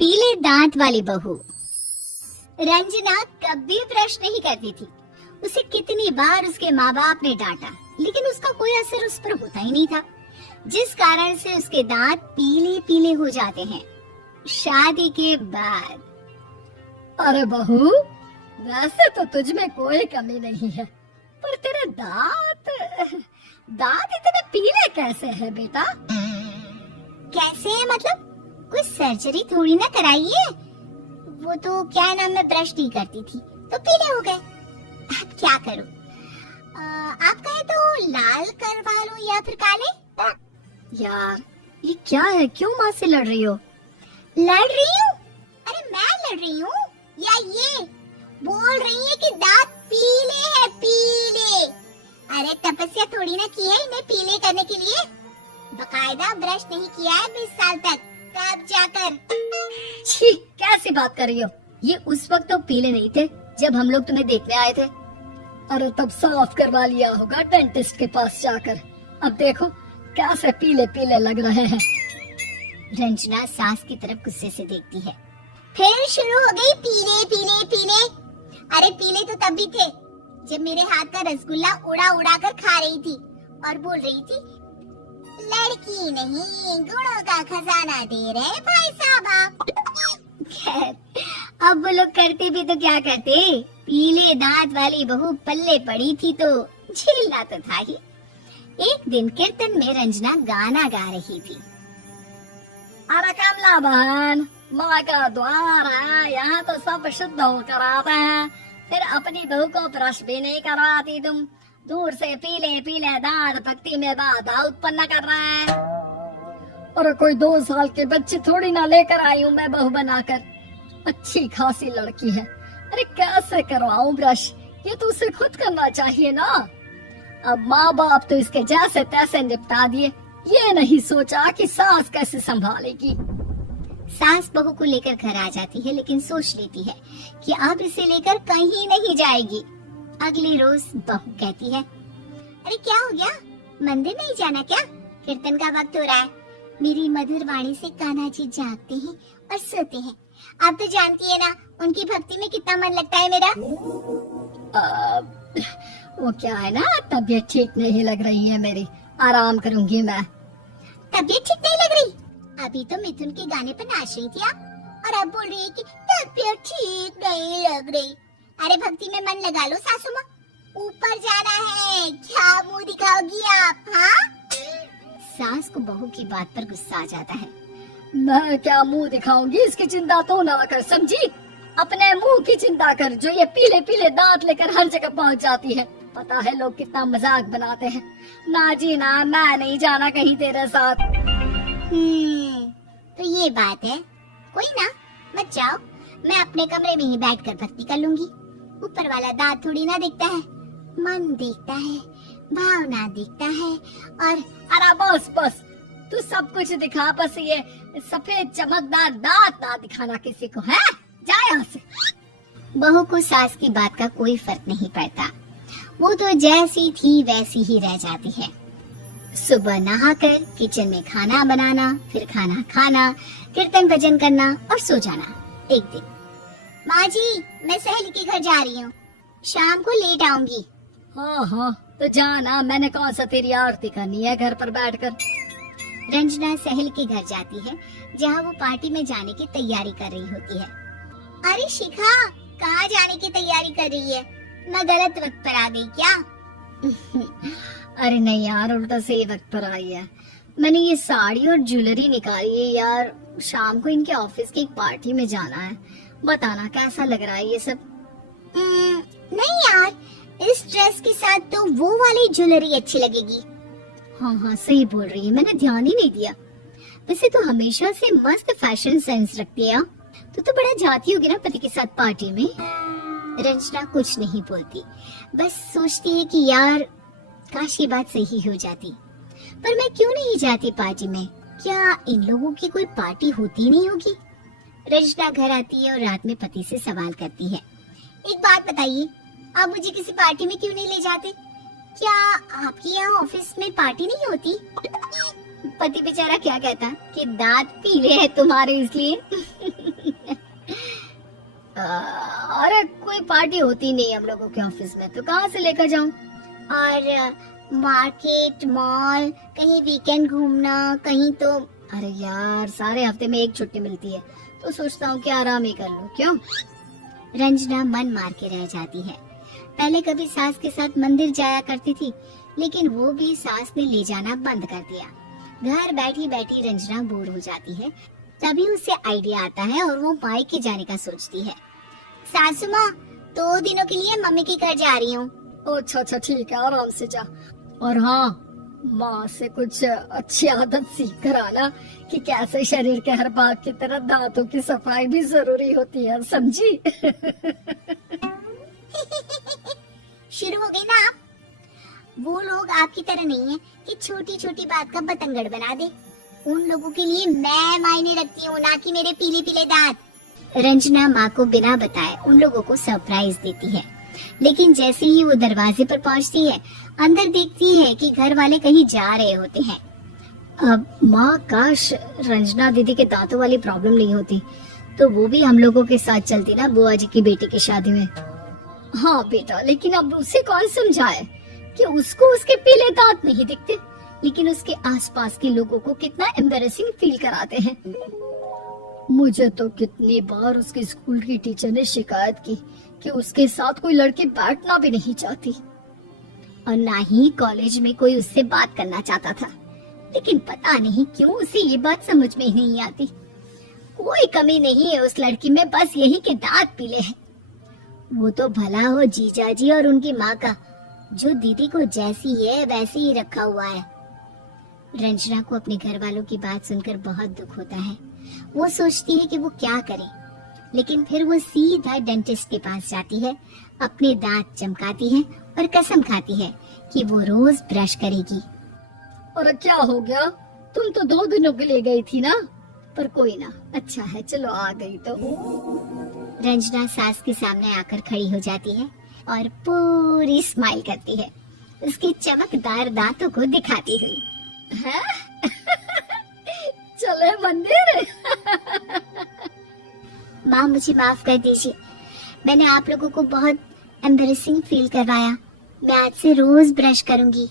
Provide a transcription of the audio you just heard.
पीले दांत वाली बहू। रंजना कभी ब्रश नहीं करती थी। उसे कितनी बार उसके माँ बाप ने डांटा, लेकिन उसका कोई असर उस पर होता ही नहीं था, जिस कारण से उसके दांत पीले पीले हो जाते हैं शादी के बाद। अरे बहू, वैसे तो तुझ में कोई कमी नहीं है, पर तेरे दांत इतने पीले कैसे हैं बेटा? कैसे है मतलब? कोई सर्जरी थोड़ी ना कराई है। वो तो क्या नाम, मैं ब्रश नहीं करती थी तो पीले हो गए। अब क्या करूं? आप कहे तो लाल करवा लूं या फिर काले? यार ये क्या है, क्यों माँ से लड़ रही हो? लड़ रही हूँ? अरे मैं लड़ रही हूँ या ये बोल रही है कि दांत पीले हैं, पीले। अरे तपस्या थोड़ी ना की है इन्हें पीले करने के लिए। बकायदा ब्रश नहीं किया है 20 साल तक, तब जाकर। छी, कैसी बात कर रही हो? ये उस वक्त तो पीले नहीं थे जब हम लोग तुम्हें देखने आए थे। अरे तब साफ करवा लिया होगा डेंटिस्ट के पास जाकर। अब देखो कैसे पीले पीले लग रहे हैं। रंजना सास की तरफ गुस्से से देखती है। फिर शुरू हो गई पीले पीले पीले। अरे पीले तो तब भी थे जब मेरे हाथ का रसगुल्ला उड़ा उड़ा कर खा रही थी और बोल रही थी, लड़की नहीं गुणों का खजाना दे रहे भाई साहब आप। खैर, अब वो लोग करते भी तो क्या करते, पीले दांत वाली बहू पल्ले पड़ी थी तो झेलना तो था ही। एक दिन कीर्तन में रंजना गाना गा रही थी। अरे कमला बहन, माँ का द्वार है, यहाँ तो सब शुद्ध होकर आते हैं, फिर अपनी बहू को ब्रश भी नहीं करवाती तुम। दूर से पीले पीले दांत भक्ति में बाधा उत्पन्न कर रहे हैं। और कोई 2 साल के बच्चे थोड़ी ना लेकर आई हूँ मैं बहू बनाकर। अच्छी खासी लड़की है, अरे कैसे करवाऊं ब्रश? ये तो उसे खुद करना चाहिए ना। अब माँ बाप तो इसके जैसे तैसे निपटा दिए, ये नहीं सोचा कि सास कैसे संभालेगी। सास बहू को लेकर घर आ जाती है, लेकिन सोच लेती है कि अब इसे लेकर कहीं नहीं जाएगी। अगली रोज बहू कहती है, अरे क्या हो गया, मंदिर नहीं जाना क्या? कीर्तन का वक्त हो रहा है। मेरी मधुर वाणी से कान्हा जी जागते हैं और सोते हैं। आप तो जानती है ना उनकी भक्ति में कितना मन लगता है मेरा। वो क्या है ना, तबीयत ठीक नहीं लग रही है मेरी, आराम करूंगी मैं। तबीयत ठीक नहीं लग रही? अभी तो मिथुन के गाने पर नाच रही थी आप, और अब बोल रही है कि तबीयत ठीक नहीं लग रही। अरे भक्ति में मन लगा लो सासू माँ, ऊपर जाना है, क्या मुंह दिखाओगी आप? हाँ? सास को बहू की बात पर गुस्सा आ जाता है। मैं क्या मुंह दिखाऊंगी, इसकी चिंता तो ना कर, समझी? अपने मुंह की चिंता कर, जो ये पीले पीले दांत लेकर हर जगह पहुंच जाती है। पता है लोग कितना मजाक बनाते हैं। ना जी ना, मैं नहीं जाना कहीं तेरे साथ। तो ये बात है, कोई ना, मत जाओ, मैं अपने कमरे में ही बैठकर भक्ति कर लूंगी। ऊपर वाला दांत थोड़ी ना देखता है, मन देखता है, भावना देखता है। और अरे बस बस, तू सब कुछ दिखा, बस ये सफेद चमकदार दांत ना दिखाना किसी को, है? जा यहाँ से। बहू को सास की बात का कोई फर्क नहीं पड़ता, वो तो जैसी थी वैसी ही रह जाती है। सुबह नहाकर किचन में खाना बनाना, फिर खाना खाना, कीर्तन भजन करना और सो जाना। एक दिन, माँ जी मैं सहेली के घर जा रही हूँ, शाम को लेट आऊंगी। हाँ हाँ, तो जाना, मैंने कौन सा तेरी आरती करनी है घर पर बैठकर। रंजना सहेली के घर जाती है, जहाँ वो पार्टी में जाने की तैयारी कर रही होती है। अरे शिखा, कहाँ जाने की तैयारी कर रही है? मैं गलत वक्त पर आ गई क्या? अरे नहीं यार, उल्टा सही वक्त पर आई है। मैंने ये साड़ी और ज्वेलरी निकाली है यार, शाम को इनके ऑफिस की एक पार्टी में जाना है। बताना कैसा लग रहा है ये सब? नहीं यार, इस ड्रेस के साथ तो वो वाली ज्वेलरी अच्छी लगेगी। हाँ हाँ सही बोल रही है, मैंने ध्यान ही नहीं दिया। वैसे तो हमेशा से मस्त फैशन सेंस रखती है। तो बड़ा जाती होगी ना पति के साथ पार्टी में। रंजना कुछ नहीं बोलती, बस सोचती है कि यार काश ये बात सही हो जाती, पर मैं क्यों नहीं जाती पार्टी में? क्या इन लोगों की कोई पार्टी होती नहीं होगी? रंजना घर आती है और रात में पति से सवाल करती है, एक बात बताइए, आप मुझे किसी पार्टी में क्यों नहीं ले जाते? क्या आपके यहाँ ऑफिस में पार्टी नहीं होती? पति बेचारा क्या कहता कि दांत पीले हैं तुम्हारे इसलिए। अरे कोई पार्टी होती नहीं हम लोगों के ऑफिस में, तो कहाँ से लेकर जाऊं? और मार्केट, मॉल, कहीं वीकेंड घूमना, कहीं तो। अरे यार सारे हफ्ते में एक छुट्टी मिलती है, तो सोचता हूँ कि आराम ही कर लूं। क्यों? रंजना मन मार के रह जाती है। पहले कभी सास के साथ मंदिर जाया करती थी, लेकिन वो भी सास ने ले जाना बंद कर दिया। घर बैठी बैठी रंजना बोर हो जाती है। तभी उसे आइडिया आता है और वो मायके जाने का सोचती है। सासू माँ, 2 दिनों के लिए मम्मी के घर जा रही हूँ। अच्छा ठीक है, आराम से जा। और हाँ, माँ से कुछ अच्छी आदत सीख कर आना कि कैसे शरीर के हर भाग की तरह दांतों की सफाई भी जरूरी होती है, समझी? शुरू हो गई ना आप? वो लोग आपकी तरह नहीं है कि छोटी छोटी बात का बतंगड़ बना दे। उन लोगों के लिए मैं मायने रखती हूँ, ना कि मेरे पीले पीले दांत। रंजना माँ को बिना बताए उन लोगों को सरप्राइज देती है, लेकिन जैसे ही वो दरवाजे पर पहुँचती है, अंदर देखती है कि घर वाले कहीं जा रहे होते हैं। अब माँ, काश रंजना दीदी के दांतों वाली प्रॉब्लम नहीं होती, तो वो भी हम लोगों के साथ चलती ना बुआ जी की बेटी की शादी में। हाँ बेटा, लेकिन अब उसे कौन समझाए कि उसको उसके पीले दांत नहीं दिखते, लेकिन उसके आसपास के लोगों को कितना एम्बैरेसिंग फील कराते हैं। मुझे तो कितनी बार उसके स्कूल की टीचर ने शिकायत की कि उसके साथ कोई लड़की बैठना भी नहीं चाहती, और ना ही कॉलेज में कोई उससे बात करना चाहता था। लेकिन पता नहीं क्यों उसे ये बात समझ में ही नहीं आती। कोई कमी नहीं है उस लड़की में, बस यही के दांत पीले हैं। वो तो भला हो जीजाजी और उनकी माँ का, जो दीदी को जैसी है वैसे ही रखा हुआ है। रंजना को अपने घर वालों की बात सुनकर बहुत दुख होता है। वो सोचती है कि वो क्या करे, लेकिन फिर वो सीधा डेंटिस्ट के पास जाती है, अपने दांत चमकाती है और कसम खाती है कि वो रोज ब्रश करेगी। और क्या हो गया? तुम तो 2 दिनों के लिए गई थी ना? पर कोई ना, अच्छा है, चलो आ गई तो। रंजना सास के सामने आकर खड़ी हो जाती है और पूरी स्माइल करती है, उसके चमकदार दांतों को दिखाती हुई। है? चले मंदिर? माँ, मुझे माफ कर दीजिए, मैंने आप लोगों को बहुत एम्बैरेसिंग फील करवाया। मैं आज से रोज ब्रश करूंगी।